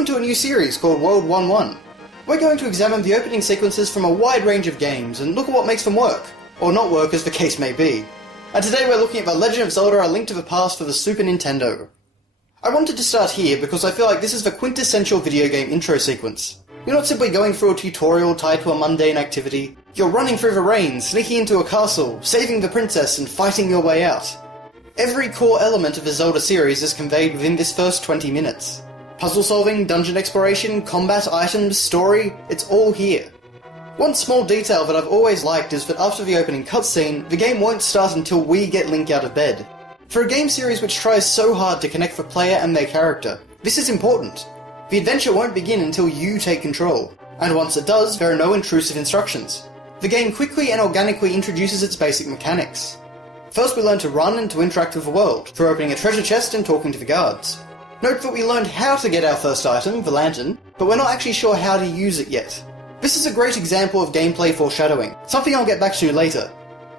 Welcome to a new series called World 1-1. We're going to examine the opening sequences from a wide range of games and look at what makes them work, or not work as the case may be. And today we're looking at The Legend of Zelda: A Link to the Past for the Super Nintendo. I wanted to start here because I feel like this is the quintessential video game intro sequence. You're not simply going through a tutorial tied to a mundane activity, you're running through the rain, sneaking into a castle, saving the princess and fighting your way out. Every core element of the Zelda series is conveyed within this first 20 minutes. Puzzle solving, dungeon exploration, combat, items, story, it's all here. One small detail that I've always liked is that after the opening cutscene, the game won't start until we get Link out of bed. For a game series which tries so hard to connect the player and their character, this is important. The adventure won't begin until you take control, and once it does, there are no intrusive instructions. The game quickly and organically introduces its basic mechanics. First we learn to run and to interact with the world, through opening a treasure chest and talking to the guards. Note that we learned how to get our first item, the lantern, but we're not actually sure how to use it yet. This is a great example of gameplay foreshadowing, something I'll get back to later.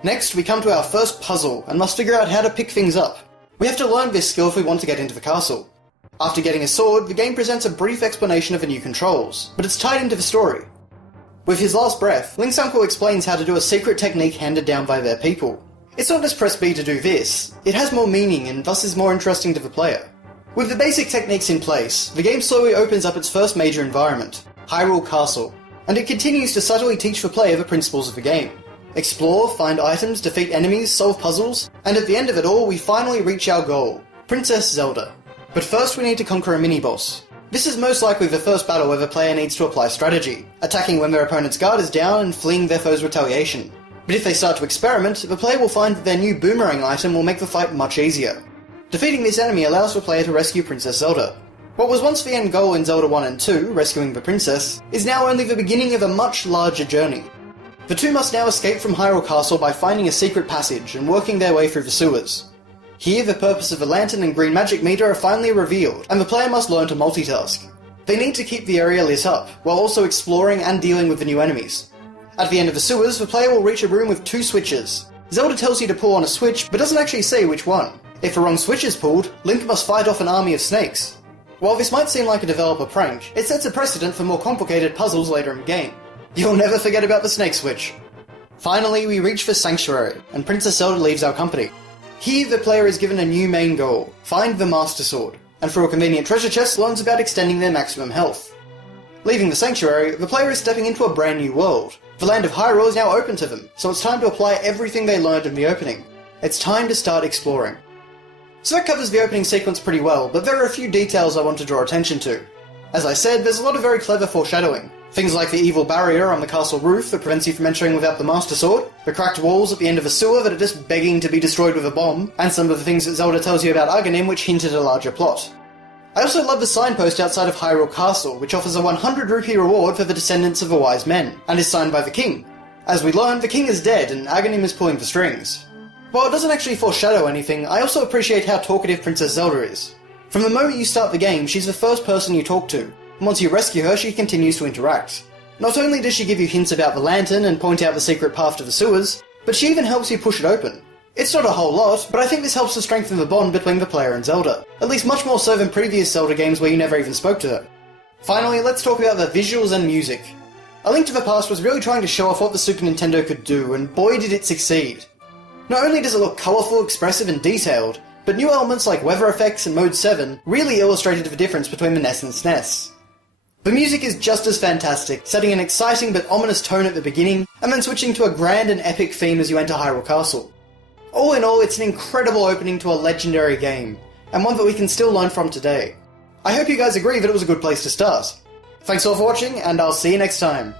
Next, we come to our first puzzle, and must figure out how to pick things up. We have to learn this skill if we want to get into the castle. After getting a sword, the game presents a brief explanation of the new controls, but it's tied into the story. With his last breath, Link's uncle explains how to do a secret technique handed down by their people. It's not just press B to do this, it has more meaning and thus is more interesting to the player. With the basic techniques in place, the game slowly opens up its first major environment, Hyrule Castle, and it continues to subtly teach the player the principles of the game. Explore, find items, defeat enemies, solve puzzles, and at the end of it all we finally reach our goal, Princess Zelda. But first we need to conquer a mini-boss. This is most likely the first battle where the player needs to apply strategy, attacking when their opponent's guard is down and fleeing their foe's retaliation. But if they start to experiment, the player will find that their new boomerang item will make the fight much easier. Defeating this enemy allows the player to rescue Princess Zelda. What was once the end goal in Zelda 1 and 2, rescuing the princess, is now only the beginning of a much larger journey. The two must now escape from Hyrule Castle by finding a secret passage and working their way through the sewers. Here, the purpose of the lantern and green magic meter are finally revealed, and the player must learn to multitask. They need to keep the area lit up, while also exploring and dealing with the new enemies. At the end of the sewers, the player will reach a room with 2 switches. Zelda tells you to pull on a switch, but doesn't actually say which one. If the wrong switch is pulled, Link must fight off an army of snakes. While this might seem like a developer prank, it sets a precedent for more complicated puzzles later in the game. You'll never forget about the snake switch. Finally, we reach the sanctuary, and Princess Zelda leaves our company. Here, the player is given a new main goal, find the Master Sword, and through a convenient treasure chest learns about extending their maximum health. Leaving the sanctuary, the player is stepping into a brand new world. The land of Hyrule is now open to them, so it's time to apply everything they learned in the opening. It's time to start exploring. So that covers the opening sequence pretty well, but there are a few details I want to draw attention to. As I said, there's a lot of very clever foreshadowing. Things like the evil barrier on the castle roof that prevents you from entering without the Master Sword, the cracked walls at the end of a sewer that are just begging to be destroyed with a bomb, and some of the things that Zelda tells you about Aghanim which hint at a larger plot. I also love the signpost outside of Hyrule Castle, which offers a 100 rupee reward for the descendants of the wise men, and is signed by the king. As we learn, the king is dead and Aghanim is pulling the strings. While it doesn't actually foreshadow anything, I also appreciate how talkative Princess Zelda is. From the moment you start the game, she's the first person you talk to, and once you rescue her, she continues to interact. Not only does she give you hints about the lantern and point out the secret path to the sewers, but she even helps you push it open. It's not a whole lot, but I think this helps to strengthen the bond between the player and Zelda, at least much more so than previous Zelda games where you never even spoke to her. Finally, let's talk about the visuals and music. A Link to the Past was really trying to show off what the Super Nintendo could do, and boy did it succeed. Not only does it look colourful, expressive and detailed, but new elements like weather effects and Mode 7 really illustrated the difference between the NES and SNES. The music is just as fantastic, setting an exciting but ominous tone at the beginning, and then switching to a grand and epic theme as you enter Hyrule Castle. All in all, it's an incredible opening to a legendary game, and one that we can still learn from today. I hope you guys agree that it was a good place to start. Thanks all for watching, and I'll see you next time.